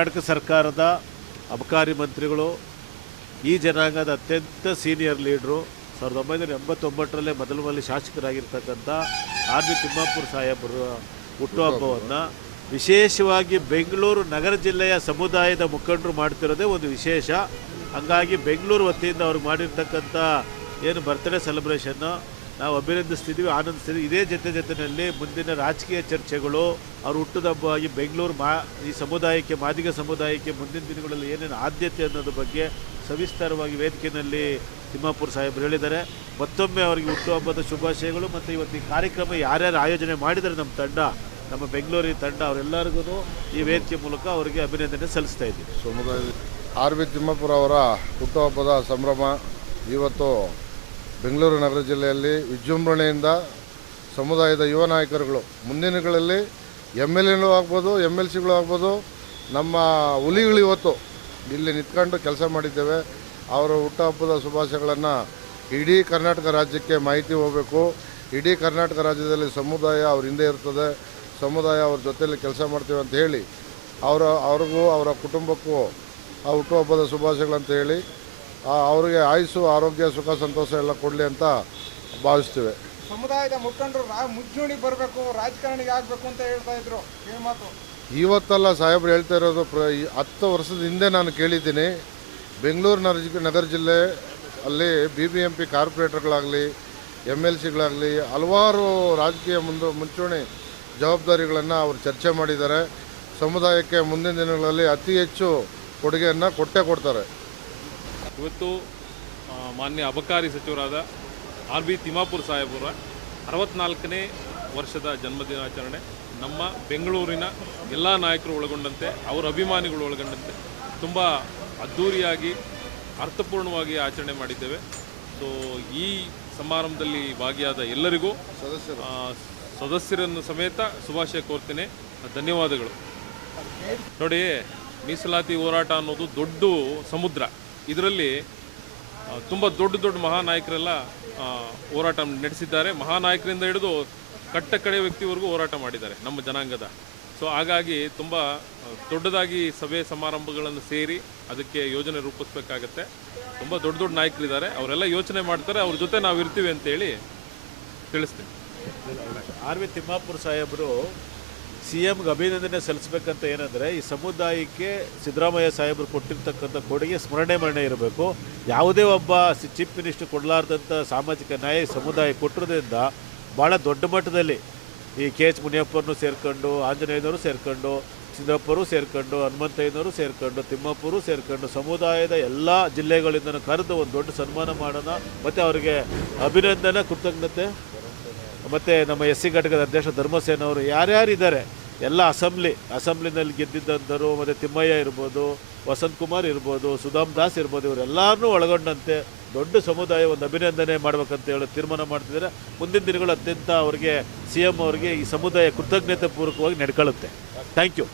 ಕರ್ನಾಟಕ ಸರ್ಕಾರದ ಅಬಕಾರಿ ಮಂತ್ರಿಗಳು, ಈ ಜನಾಂಗದ ಅತ್ಯಂತ ಸೀನಿಯರ್ ಲೀಡ್ರು, ಸಾವಿರದ ಒಂಬೈನೂರ ಎಂಬತ್ತೊಂಬತ್ತರಲ್ಲೇ ಮೊದಲ ಮೊದಲು ಶಾಸಕರಾಗಿರ್ತಕ್ಕಂಥ ಆರ್ ಬಿ ತಿಮ್ಮಾಪುರ ಸಾಹೇಬರ ಹುಟ್ಟುಹಬ್ಬವನ್ನು ವಿಶೇಷವಾಗಿ ಬೆಂಗಳೂರು ನಗರ ಜಿಲ್ಲೆಯ ಸಮುದಾಯದ ಮುಖಂಡರು ಮಾಡ್ತಿರೋದೇ ಒಂದು ವಿಶೇಷ. ಹಂಗಾಗಿ ಬೆಂಗಳೂರು ವತಿಯಿಂದ ಅವರು ಮಾಡಿರ್ತಕ್ಕಂಥ ಏನು ಬರ್ತ್ಡೇ ಸೆಲೆಬ್ರೇಷನ್ನು ನಾವು ಅಭಿನಂದಿಸ್ತಿದ್ದೀವಿ, ಆನಂದಿಸ್ತಿದ್ದೀವಿ. ಇದೇ ಜೊತೆ ಜೊತೆಯಲ್ಲಿ ಮುಂದಿನ ರಾಜಕೀಯ ಚರ್ಚೆಗಳು, ಅವ್ರ ಹುಟ್ಟುಹಬ್ಬವಾಗಿ ಬೆಂಗಳೂರು ಮಾ, ಈ ಸಮುದಾಯಕ್ಕೆ, ಮಾದಿಗ ಸಮುದಾಯಕ್ಕೆ ಮುಂದಿನ ದಿನಗಳಲ್ಲಿ ಏನೇನು ಆದ್ಯತೆ ಅನ್ನೋದ್ರ ಬಗ್ಗೆ ಸವಿಸ್ತಾರವಾಗಿ ವೇದಿಕೆಯಲ್ಲಿ ತಿಮ್ಮಾಪುರ ಸಾಹೇಬರು ಹೇಳಿದ್ದಾರೆ. ಮತ್ತೊಮ್ಮೆ ಅವರಿಗೆ ಹುಟ್ಟುಹಬ್ಬದ ಶುಭಾಶಯಗಳು ಮತ್ತು ಇವತ್ತು ಈ ಕಾರ್ಯಕ್ರಮ ಯಾರ್ಯಾರು ಆಯೋಜನೆ ಮಾಡಿದರೆ ನಮ್ಮ ತಂಡ, ನಮ್ಮ ಬೆಂಗಳೂರಿನ ತಂಡ, ಅವರೆಲ್ಲರಿಗೂ ಈ ವೇದಿಕೆ ಮೂಲಕ ಅವರಿಗೆ ಅಭಿನಂದನೆ ಸಲ್ಲಿಸ್ತಾ ಇದ್ದೀವಿ ಸಮುದಾಯದ ಆರ್ ಬಿ ತಿಮ್ಮಾಪುರ ಅವರ ಹುಟ್ಟುಹಬ್ಬದ ಸಂಭ್ರಮ ಇವತ್ತು ಬೆಂಗಳೂರು ನಗರ ಜಿಲ್ಲೆಯಲ್ಲಿ ವಿಜೃಂಭಣೆಯಿಂದ ಸಮುದಾಯದ ಯುವ ನಾಯಕರುಗಳು, ಮುಂದಿನಗಳಲ್ಲಿ ಎಂ ಎಲ್ ಎಗಳು ಆಗ್ಬೋದು ಎಂ ಎಲ್ ಸಿಗಳು ಆಗ್ಬೋದು, ನಮ್ಮ ಹುಲಿಗಳು ಇವತ್ತು ಇಲ್ಲಿ ನಿಂತ್ಕೊಂಡು ಕೆಲಸ ಮಾಡಿದ್ದೇವೆ. ಅವರ ಹುಟ್ಟುಹಬ್ಬದ ಶುಭಾಶಯಗಳನ್ನು ಇಡೀ ಕರ್ನಾಟಕ ರಾಜ್ಯಕ್ಕೆ ಮಾಹಿತಿ ಹೋಗಬೇಕು. ಇಡೀ ಕರ್ನಾಟಕ ರಾಜ್ಯದಲ್ಲಿ ಸಮುದಾಯ ಅವ್ರ ಹಿಂದೆ ಇರ್ತದೆ. ಸಮುದಾಯ ಅವ್ರ ಜೊತೆಯಲ್ಲಿ ಕೆಲಸ ಮಾಡ್ತೀವಿ ಅಂತ ಹೇಳಿ, ಅವರ, ಅವ್ರಿಗೂ ಅವರ ಕುಟುಂಬಕ್ಕೂ ಆ ಹುಟ್ಟುಹಬ್ಬದ ಶುಭಾಶಯಗಳಂತ ಹೇಳಿ ಅವರಿಗೆ ಆಯುಸ್ಸು ಆರೋಗ್ಯ ಸುಖ ಸಂತೋಷ ಎಲ್ಲ ಕೊಡಲಿ ಅಂತ ಭಾವಿಸ್ತೇವೆ. ಸಮುದಾಯದ ಮುಖಂಡರು ಮುಂಚೂಣಿ ಬರಬೇಕು ರಾಜಕಾರಣಿಗೆ ಆಗಬೇಕು ಅಂತ ಹೇಳ್ತಾ ಇದ್ರು. ಮಾತು. ಇವತ್ತಲ್ಲ ಸಾಹೇಬ್ರು ಹೇಳ್ತಾ ಇರೋದು ಪ್ರ ಹತ್ತು ವರ್ಷದ ಹಿಂದೆ ನಾನು ಕೇಳಿದ್ದೀನಿ. ಬೆಂಗಳೂರು ನಗರ ನಗರ ಜಿಲ್ಲೆ ಅಲ್ಲಿ ಬಿ ಬಿ ಎಂ ಪಿ ಕಾರ್ಪೊರೇಟರ್ಗಳಾಗಲಿ ಎಂ ಎಲ್ ಸಿಗಳಾಗಲಿ ಹಲವಾರು ರಾಜಕೀಯ ಮುಂದು ಮುಂಚೂಣಿ ಜವಾಬ್ದಾರಿಗಳನ್ನು ಅವರು ಚರ್ಚೆ ಮಾಡಿದ್ದಾರೆ. ಸಮುದಾಯಕ್ಕೆ ಮುಂದಿನ ದಿನಗಳಲ್ಲಿ ಅತಿ ಹೆಚ್ಚು ಕೊಡುಗೆಯನ್ನು ಕೊಟ್ಟೇ ಕೊಡ್ತಾರೆ. ಇವತ್ತು ಮಾನ್ಯ ಅಬಕಾರಿ ಸಚಿವರಾದ ಆರ್ ಬಿ ತಿಮ್ಮಾಪುರ ಸಾಹೇಬರ ಅರವತ್ನಾಲ್ಕನೇ ವರ್ಷದ ಜನ್ಮದಿನಾಚರಣೆ ನಮ್ಮ ಬೆಂಗಳೂರಿನ ಎಲ್ಲ ನಾಯಕರು ಒಳಗೊಂಡಂತೆ ಅವರ ಅಭಿಮಾನಿಗಳು ಒಳಗೊಂಡಂತೆ ತುಂಬ ಅದ್ಧೂರಿಯಾಗಿ ಅರ್ಥಪೂರ್ಣವಾಗಿ ಆಚರಣೆ ಮಾಡಿದ್ದೇವೆ. ಸೊ ಈ ಸಮಾರಂಭದಲ್ಲಿ ಭಾಗಿಯಾದ ಎಲ್ಲರಿಗೂ ಸದಸ್ಯರು. ಸದಸ್ಯರನ್ನು ಸಮೇತ ಶುಭಾಶಯ ಕೋರ್ತೇನೆ. ಧನ್ಯವಾದಗಳು. ನೋಡಿ ಮೀಸಲಾತಿ ಹೋರಾಟ ಅನ್ನೋದು ದೊಡ್ಡ ಸಮುದ್ರ. ಇದರಲ್ಲಿ ತುಂಬ ದೊಡ್ಡ ದೊಡ್ಡ ಮಹಾನಾಯಕರೆಲ್ಲ ಹೋರಾಟ ನಡೆಸಿದ್ದಾರೆ. ಮಹಾನಾಯಕರಿಂದ ಹಿಡಿದು ಕಟ್ಟ ಕಡೆ ವ್ಯಕ್ತಿವರೆಗೂ ಹೋರಾಟ ಮಾಡಿದ್ದಾರೆ ನಮ್ಮ ಜನಾಂಗದ. ಸೊ ಹಾಗಾಗಿ ತುಂಬ ದೊಡ್ಡದಾಗಿ ಸಭೆ ಸಮಾರಂಭಗಳನ್ನು ಸೇರಿ ಅದಕ್ಕೆ ಯೋಜನೆ ರೂಪಿಸ್ಬೇಕಾಗತ್ತೆ. ತುಂಬ ದೊಡ್ಡ ದೊಡ್ಡ ನಾಯಕರಿದ್ದಾರೆ. ಅವರೆಲ್ಲ ಯೋಚನೆ ಮಾಡ್ತಾರೆ. ಅವ್ರ ಜೊತೆ ನಾವು ಇರ್ತೀವಿ ಅಂತೇಳಿ ತಿಳಿಸ್ತೀನಿ. ಆರ್ ವಿ ತಿಮ್ಮಾಪುರ ಸಾಹೇಬರು ಸಿ ಎಮ್ಗೆ ಅಭಿನಂದನೆ ಸಲ್ಲಿಸಬೇಕಂತ ಏನಂದರೆ, ಈ ಸಮುದಾಯಕ್ಕೆ ಸಿದ್ದರಾಮಯ್ಯ ಸಾಹೇಬರು ಕೊಟ್ಟಿರ್ತಕ್ಕಂಥ ಕೊಡುಗೆ ಸ್ಮರಣೆ ಮರಣೆ ಇರಬೇಕು. ಯಾವುದೇ ಒಬ್ಬ ಚೀಫ್ ಮಿನಿಸ್ಟರ್ ಕೊಡಲಾರ್ದಂಥ ಸಾಮಾಜಿಕ ನ್ಯಾಯ ಸಮುದಾಯ ಕೊಟ್ಟಿರೋದ್ರಿಂದ ಭಾಳ ದೊಡ್ಡ ಮಟ್ಟದಲ್ಲಿ ಈ ಕೆ ಎಚ್ ಮುನಿಯಪ್ಪರನ್ನು ಸೇರ್ಕೊಂಡು, ಆಂಜನೇಯನವರು ಸೇರ್ಕೊಂಡು, ಸಿದ್ದಪ್ಪರು ಸೇರ್ಕೊಂಡು, ಹನುಮಂತಯ್ಯನವರು ಸೇರ್ಕೊಂಡು, ತಿಮ್ಮಪ್ಪರು ಸೇರ್ಕೊಂಡು ಸಮುದಾಯದ ಎಲ್ಲ ಜಿಲ್ಲೆಗಳಿಂದ ಕರೆದು ಒಂದು ದೊಡ್ಡ ಸನ್ಮಾನ ಮಾಡೋಣ. ಮತ್ತು ಅವರಿಗೆ ಅಭಿನಂದನೆ, ಕೃತಜ್ಞತೆ. ಮತ್ತು ನಮ್ಮ ಎಸ್ ಸಿ ಘಟಕದ ಅಧ್ಯಕ್ಷ ಧರ್ಮಸೇನವರು ಯಾರ್ಯಾರಿದ್ದಾರೆ ಎಲ್ಲ ಅಸೆಂಬ್ಲಿ, ಅಸೆಂಬ್ಲಿನಲ್ಲಿ ಗೆದ್ದಿದ್ದಂಥರು ಮತ್ತು ತಿಮ್ಮಯ್ಯ ಇರ್ಬೋದು, ವಸಂತ್ ಕುಮಾರ್ ಇರ್ಬೋದು, ಸುಧಾಮ್ ದಾಸ್ ಇರ್ಬೋದು, ಇವರೆಲ್ಲರನ್ನೂ ಒಳಗೊಂಡಂತೆ ದೊಡ್ಡ ಸಮುದಾಯ ಒಂದು ಅಭಿನಂದನೆ ಮಾಡ್ಬೇಕಂತ ಹೇಳಿ ತೀರ್ಮಾನ ಮಾಡ್ತಿದ್ದಾರೆ. ಮುಂದಿನ ದಿನಗಳು ಅತ್ಯಂತ ಅವರಿಗೆ, ಸಿ ಎಂ ಅವರಿಗೆ ಈ ಸಮುದಾಯ ಕೃತಜ್ಞತೆ ಪೂರ್ವಕವಾಗಿ ನಡ್ಕೊಳ್ಳುತ್ತೆ ಥ್ಯಾಂಕ್ ಯು.